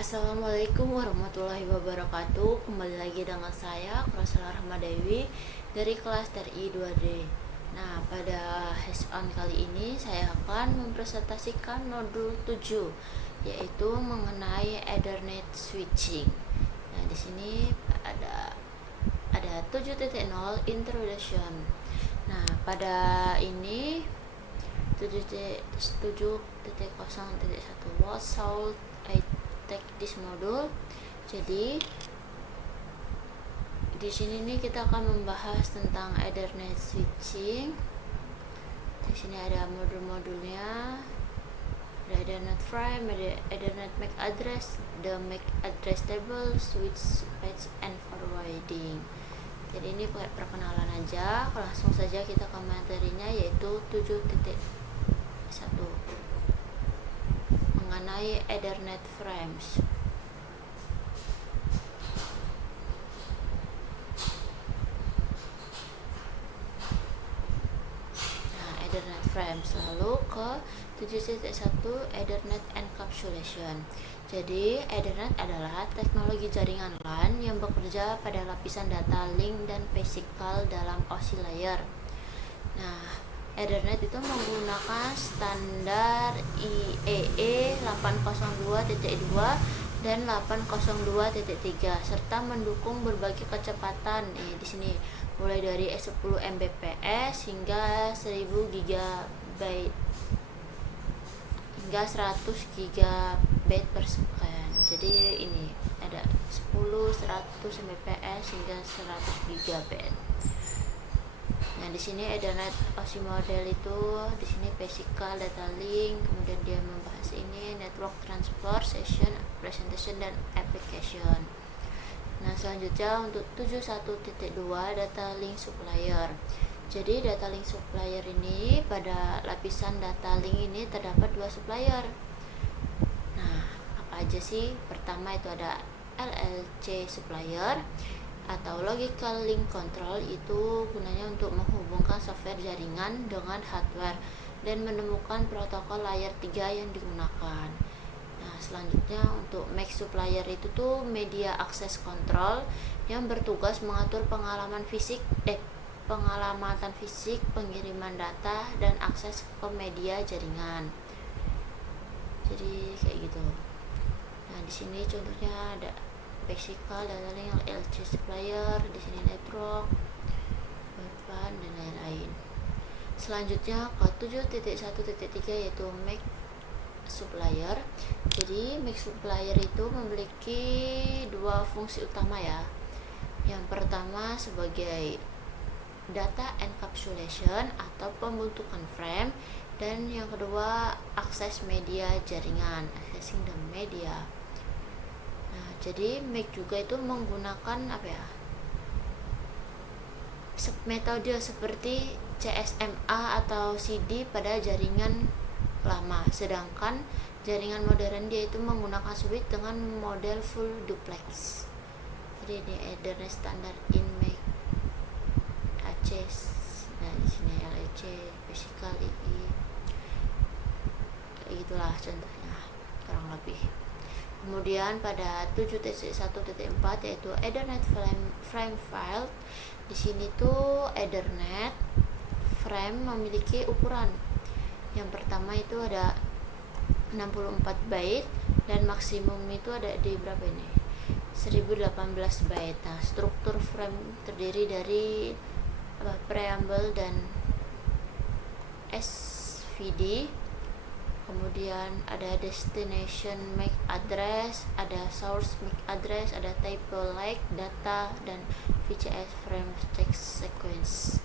Assalamualaikum warahmatullahi wabarakatuh. Kembali lagi dengan saya Krasala Rahmadewi dari kelas TRI 2D. Nah, pada hands-on kali ini saya akan mempresentasikan modul 7, yaitu mengenai Ethernet switching. Nah, di sini ada 7.0 introduction. Nah, pada ini 7.0.1 what should I take this module. Jadi di sini nih kita akan membahas tentang Ethernet switching. Di sini ada modul-modulnya, ada Ethernet frame, ada Ethernet MAC address, the MAC address table, switch patch and forwarding. Jadi ini perkenalan aja. Langsung saja kita ke materinya, yaitu 7.1 mengenai Ethernet frames. Nah, Ethernet frames. Lalu ke 7.1 Ethernet encapsulation. Jadi, Ethernet adalah teknologi jaringan LAN yang bekerja pada lapisan data link dan physical dalam OSI layer. Nah, Ethernet itu menggunakan standar IEEE 802.2 dan 802.3 serta mendukung berbagai kecepatan di sini mulai dari 10 Mbps hingga 1000 GB hingga 100 GB per second. Jadi ini ada 10, 100 Mbps hingga 100 GB. Nah, di sini Ethernet OSI model itu di sini physical data link, kemudian dia membahas ini network transport, session, presentation dan application. Nah, selanjutnya untuk 71.2 data link supplier. Jadi data link supplier ini pada lapisan data link ini terdapat dua supplier. Nah, apa aja sih? Pertama itu ada LLC supplier atau logical link control, itu gunanya untuk menghubungkan software jaringan dengan hardware dan menemukan protokol layer 3 yang digunakan. Nah, selanjutnya untuk MAC supplier itu tuh media access control yang bertugas mengatur pengalamatan fisik, pengiriman data dan akses ke media jaringan. Jadi kayak gitu. Nah, di sini contohnya ada physical data link LLC supplier, di sini network, WAN dan lain-lain. Selanjutnya ke 7.1.3 yaitu MAC supplier. Jadi MAC supplier itu memiliki dua fungsi utama ya. Yang pertama sebagai data encapsulation atau pembentukan frame, dan yang kedua akses media jaringan, accessing the media. Nah, jadi MAC juga itu menggunakan metode seperti CSMA atau CD pada jaringan lama, sedangkan jaringan modern dia itu menggunakan switch dengan model full duplex. Jadi ini Ethernet standar in MAC AC. Nah, di sini LEC, physical II. Itulah contohnya kurang lebih. Kemudian pada 7.1.4 yaitu Ethernet frame file. Di sini tuh Ethernet frame memiliki ukuran. Yang pertama itu ada 64 byte dan maksimum itu ada di berapa ini? 1018 byte. Nah, struktur frame terdiri dari preamble dan SVD. Kemudian ada destination MAC address, ada source MAC address, ada table like data dan VCS frame text sequence.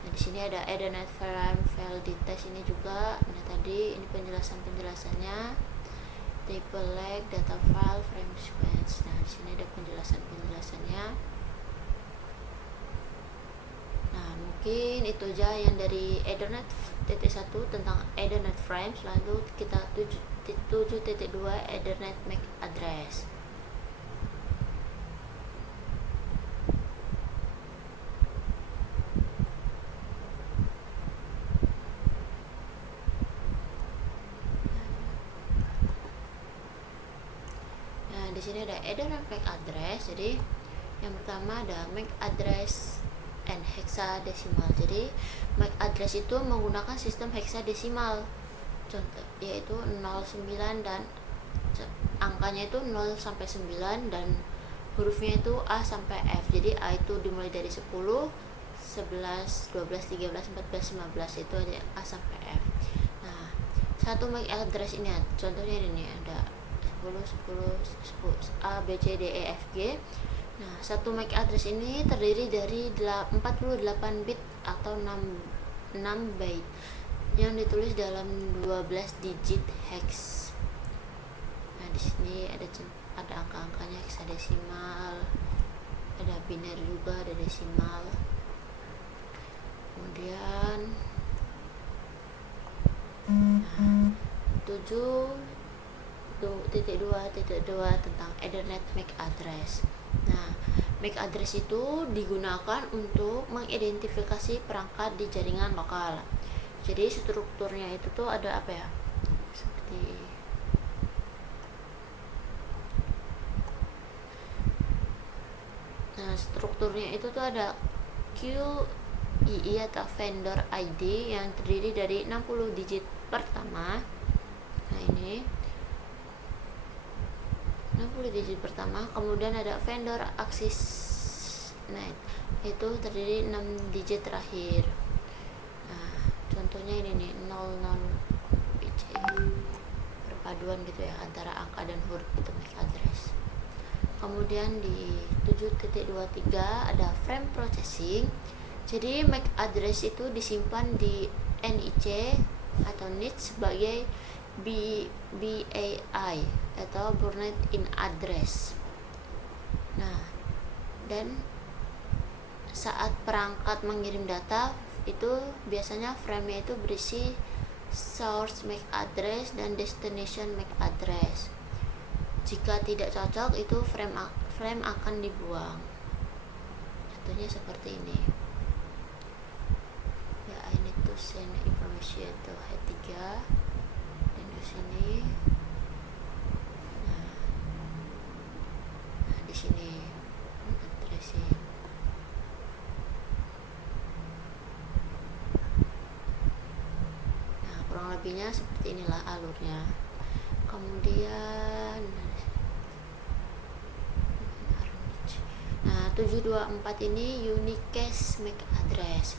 Nah, di sini ada Ethernet frame file details ini juga. Nah, tadi ini penjelasannya table like data file frame sequence. Nah, di sini ada penjelasannya. Nah, mungkin itu aja yang dari Ethernet .1 tentang Ethernet frames. Lalu kita 7.2 Ethernet MAC address. di sini ada edaran MAC address. Jadi yang pertama ada MAC address and hexadesimal. Jadi MAC address itu menggunakan sistem hexadesimal, contoh yaitu 09 dan angkanya itu 0 sampai 9 dan hurufnya itu A sampai F. Jadi A itu dimulai dari 10, 11, 12, 13, 14, 15 itu ada A sampai F. Nah, satu MAC address ini contohnya ini ada 10, 10, 10 A, B, C, D, E, F, G. Nah, satu MAC address ini terdiri dari 48 bit atau 6 byte yang ditulis dalam 12 digit hex. Nah, di sini ada angka-angkanya hexadesimal, ada biner juga, ada desimal. Kemudian 7.2.2 tentang Ethernet MAC address. Nah, MAC address itu digunakan untuk mengidentifikasi perangkat di jaringan lokal. Jadi strukturnya itu tuh ada apa ya? Seperti strukturnya itu tuh ada QII atau vendor ID yang terdiri dari 60 digit pertama. Nah, ini 60 digit pertama, kemudian ada vendor access net itu terdiri 6 digit terakhir. Nah, contohnya ini nih 00 BC, perpaduan gitu ya antara angka dan huruf itu MAC address. Kemudian di 7.23 ada frame processing. Jadi MAC address itu disimpan di NIC atau NIC sebagai BAI atau Burned in Address. Nah, dan saat perangkat mengirim data itu biasanya frame-nya itu berisi source MAC address dan destination MAC address. Jika tidak cocok, itu frame akan dibuang. Contohnya seperti ini. Ya, I need to send information to head 3 dan di sini. Nah, di sini addressing. Nah, kurang lebihnya seperti inilah alurnya. Kemudian 724 ini unicast MAC address.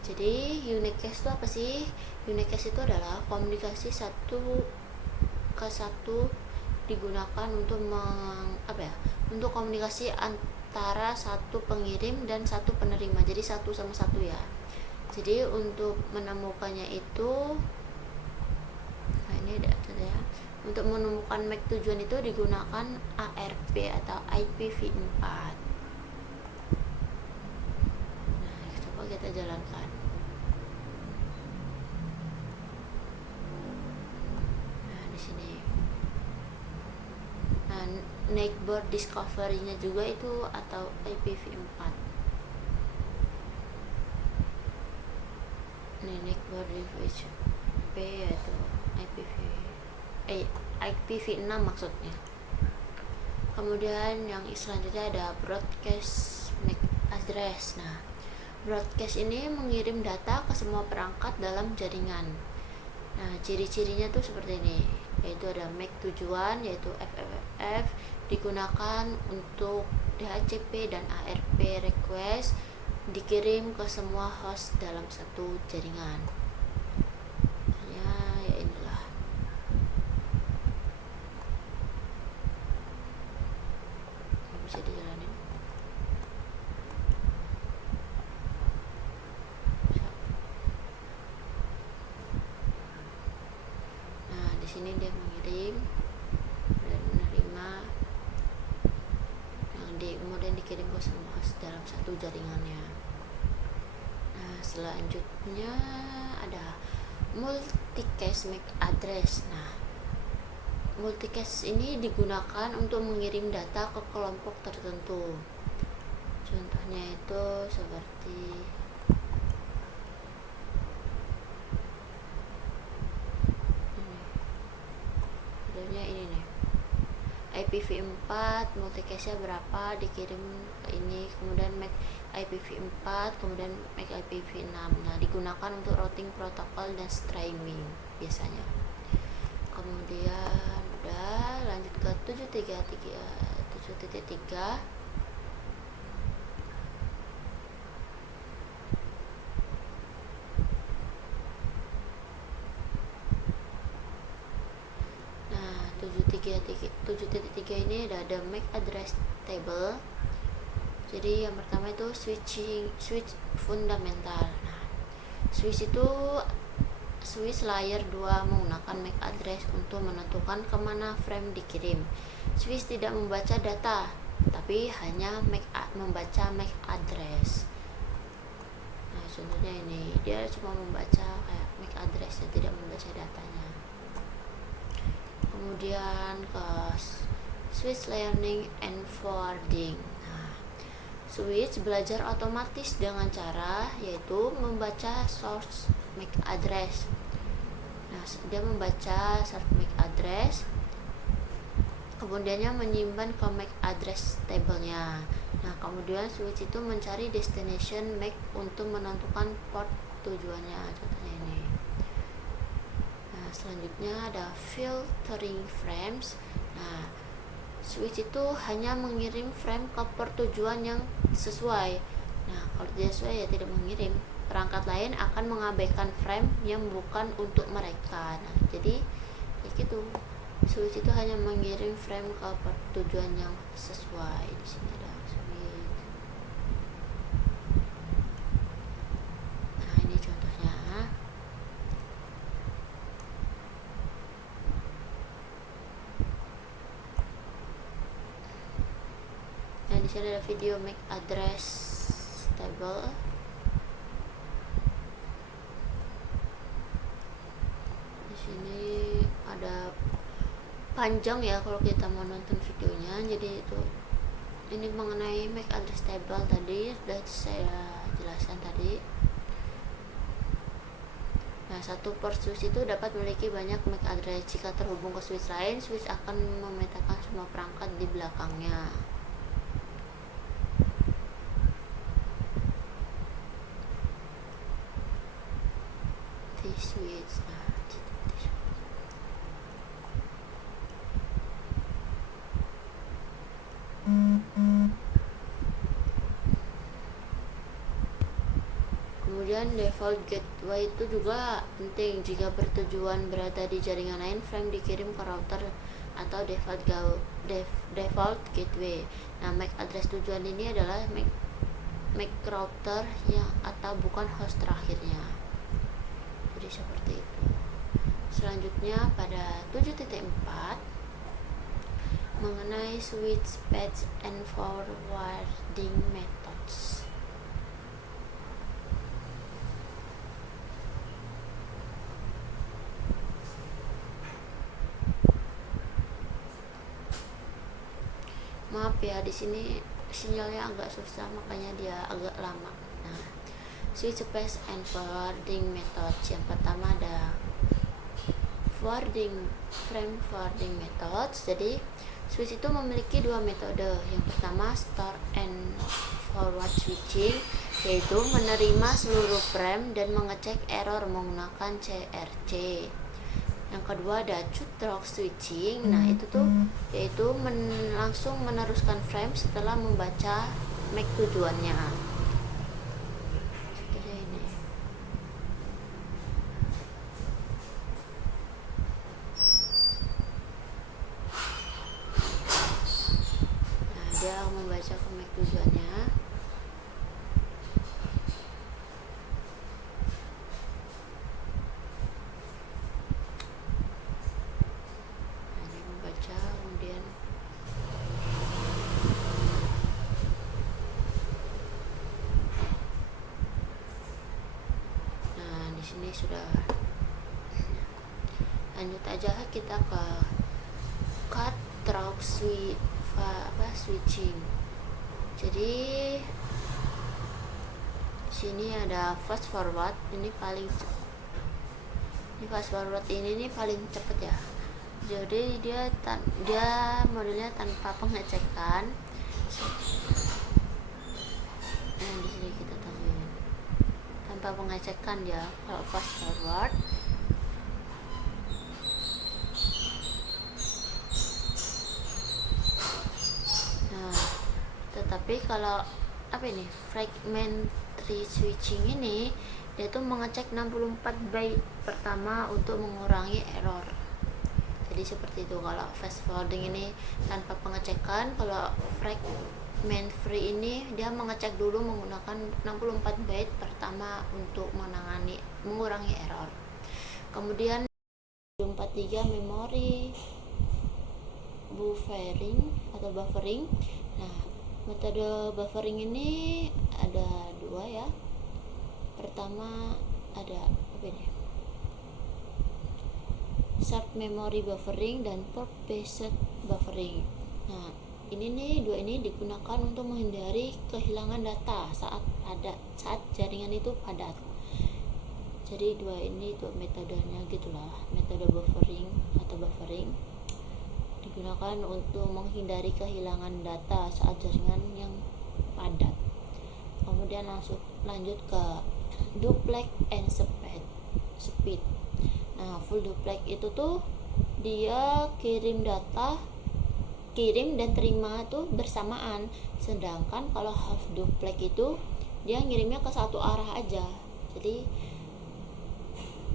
Jadi unicast itu apa sih? Unicast itu adalah komunikasi satu ke satu, digunakan untuk untuk komunikasi antara satu pengirim dan satu penerima. Jadi satu sama satu ya. Jadi untuk menemukannya itu, nah ini ada ya. Untuk menemukan MAC tujuan itu digunakan ARP atau IPv4. Kita jalankan. Nah, di sini. Nah, network discovery-nya juga itu atau IPv4. Ini network P atau IPv6 maksudnya. Kemudian yang selanjutnya ada broadcast MAC address. Nah, broadcast ini mengirim data ke semua perangkat dalam jaringan. Nah, ciri-cirinya tuh seperti ini, yaitu ada MAC tujuan yaitu FFF, digunakan untuk DHCP dan ARP request, dikirim ke semua host dalam satu jaringan. Ya inilah. Bisa dijalanin. Sini dia mengirim dan menerima yang kemudian dikirim ke semua host dalam satu jaringannya. Nah, selanjutnya ada multicast MAC address. Nah, multicast ini digunakan untuk mengirim data ke kelompok tertentu. Contohnya itu seperti ini nih. IPv4 multicast-nya berapa, dikirim ke ini, kemudian MAC IPv4, kemudian MAC IPv6. Nah, digunakan untuk routing protokol dan streaming biasanya. Kemudian udah lanjut ke 7.3. Nah, 7.3 ini ada MAC address table. Jadi yang pertama itu switch fundamental. Nah, switch layer 2 menggunakan MAC address untuk menentukan kemana frame dikirim. Switch tidak membaca data, tapi hanya membaca MAC address. Nah, contohnya ini, dia cuma membaca kayak MAC address-nya, tidak membaca datanya. Kemudian ke switch learning and forwarding. Switch belajar otomatis dengan cara yaitu membaca source MAC address. Nah, dia membaca source MAC address, kemudiannya menyimpan ke MAC address table-nya. Nah, kemudian switch itu mencari destination MAC untuk menentukan port tujuannya, contohnya ini. Nah, selanjutnya ada filtering frames. Nah, switch itu hanya mengirim frame ke port tujuan yang sesuai. Nah, kalau tidak sesuai ya tidak mengirim. Perangkat lain akan mengabaikan frame yang bukan untuk mereka. Nah, jadi kayak gitu. Switch itu hanya mengirim frame ke port tujuan yang sesuai. Di sini ada switch. Nah, ini contohnya. Nah, di sini ada video MAC address table. Di sini ada panjang ya kalau kita mau nonton videonya. Jadi itu ini mengenai MAC address table tadi sudah saya jelaskan tadi. Nah, satu port switch itu dapat memiliki banyak MAC address. Jika terhubung ke switch lain, switch akan memetakan semua perangkat di belakangnya. Switch. Kemudian default gateway itu juga penting. Jika bertujuan berada di jaringan lain, frame dikirim ke router atau default gateway. Nah, MAC address tujuan ini adalah MAC router yang atau bukan host terakhirnya. Jadi seperti itu. Selanjutnya pada 7.4 mengenai switch patch and forwarding methods. Maaf ya, di sini sinyalnya agak susah, makanya dia agak lama. Nah, switch patch and forwarding methods. Yang pertama ada frame forwarding methods. Jadi switch itu memiliki dua metode. Yang pertama store and forward switching, yaitu menerima seluruh frame dan mengecek error menggunakan CRC. Yang kedua ada two-track switching. Nah, itu tuh yaitu langsung meneruskan frame setelah membaca MAC tujuannya. Seperti ini. Nah, dia membaca ke MAC tujuannya. Sini sudah. Lanjut aja kita ke cut-through switching. Jadi sini ada fast forward, ini fast forward ini paling cepet ya. Jadi dia modelnya tanpa pengecekan. Nah, di sini kita tambahin tanpa pengecekan dia kalau fast forward. Nah, tetapi kalau apa ini fragmentary switching ini, dia tuh mengecek 64 byte pertama untuk mengurangi error. Jadi seperti itu kalau fast forwarding ini tanpa pengecekan. Kalau fragment free ini dia mengecek dulu menggunakan 64 byte pertama untuk mengurangi error. Kemudian 43 memori buffering. Nah, metode buffering ini ada dua ya. Pertama ada apa ini? Short memory buffering dan port based buffering. Nah, dua ini digunakan untuk menghindari kehilangan data saat jaringan itu padat. Jadi dua metodenya gitulah. Metode buffering digunakan untuk menghindari kehilangan data saat jaringan yang padat. Kemudian lanjut ke duplex and speed. Nah, full duplex itu tuh dia kirim dan terima tuh bersamaan. Sedangkan kalau half duplex itu dia ngirimnya ke satu arah aja. Jadi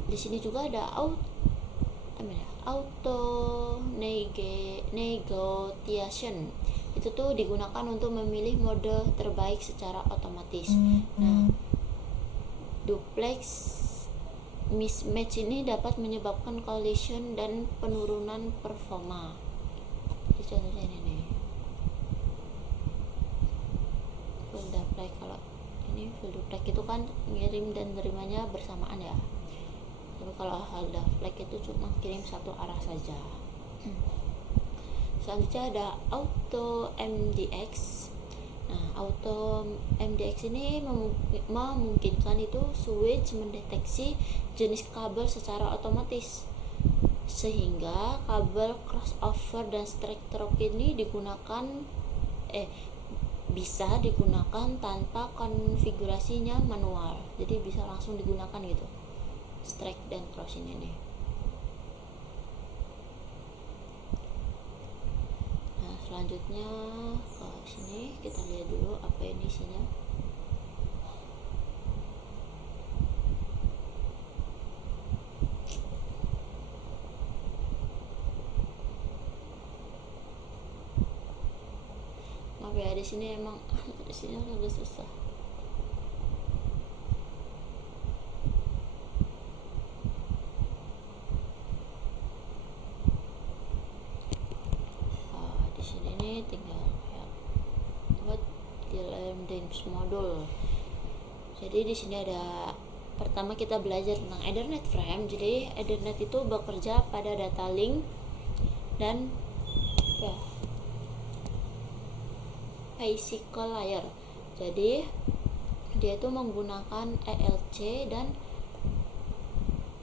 di sini juga ada auto negotiation. Itu tuh digunakan untuk memilih mode terbaik secara otomatis. Nah, duplex mismatch ini dapat menyebabkan collision dan penurunan performa. Jadi contohnya ini nih, full duplex. Kalau ini full duplex itu kan ngirim dan terimanya bersamaan ya. Tapi kalau half duplex itu cuma kirim satu arah saja. Selanjutnya ada auto MDX. Nah, auto MDX ini memungkinkan itu switch mendeteksi jenis kabel secara otomatis, sehingga kabel crossover dan straight through ini bisa digunakan tanpa konfigurasinya manual. Jadi bisa langsung digunakan gitu, straight dan cross ini nih. Nah, selanjutnya ke sini kita lihat dulu apa ini isinya. Maaf ya, di sini emang di sini agak susah. Di sini nih tinggal buat di DIMMS modul. Jadi di sini ada pertama kita belajar tentang Ethernet frame. Jadi Ethernet itu bekerja pada data link dan physical layer. Jadi dia itu menggunakan ELC dan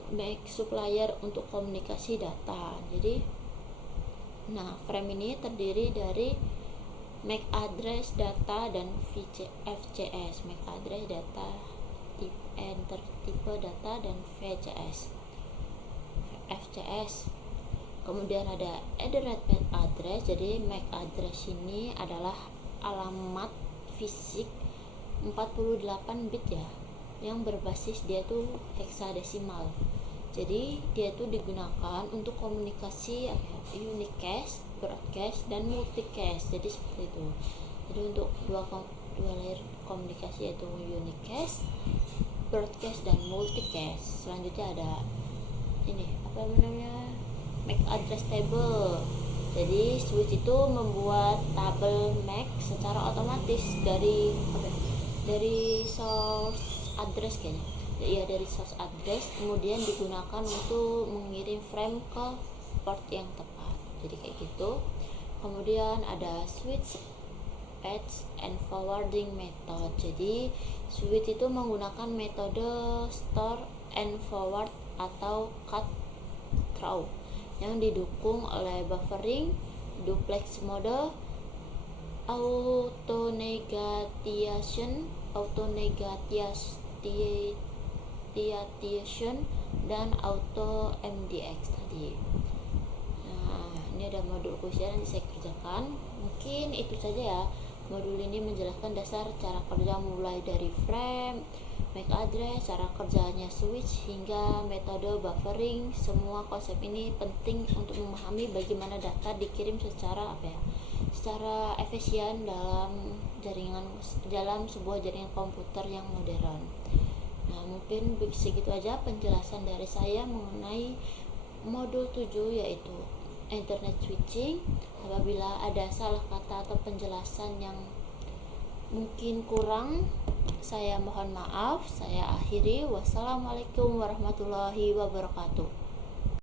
MAC supplier untuk komunikasi data. Jadi frame ini terdiri dari MAC address data dan FCS. MAC address data, tipe data, dan FCS. Kemudian ada Ethernet address. Jadi MAC address ini adalah alamat fisik 48 bit ya, yang berbasis dia tuh heksadesimal. Jadi dia tuh digunakan untuk komunikasi unicast, broadcast, dan multicast. Jadi seperti itu. Jadi untuk dua layer komunikasi yaitu unicast, broadcast, dan multicast. Selanjutnya ada ini MAC address table. Jadi switch itu membuat tabel MAC secara otomatis dari source address kayaknya. Ya, dari source address kemudian digunakan untuk mengirim frame ke port yang tepat. Jadi kayak gitu. Kemudian ada switch patch and forwarding method. Jadi switch itu menggunakan metode store and forward atau cut through. yang didukung oleh buffering, duplex mode, auto-negation, dan auto MDX tadi. Nah, ini ada modul kuisnya yang saya kerjakan. Mungkin itu saja ya. Modul ini menjelaskan dasar cara kerja mulai dari frame, MAC address, cara kerjanya switch, hingga metode buffering. Semua konsep ini penting untuk memahami bagaimana data dikirim secara efisien dalam sebuah jaringan komputer yang modern. Nah, mungkin segitu aja penjelasan dari saya mengenai modul 7, yaitu internet switching. Apabila ada salah kata atau penjelasan yang mungkin kurang, saya mohon maaf. Saya akhiri. Wassalamualaikum warahmatullahi wabarakatuh.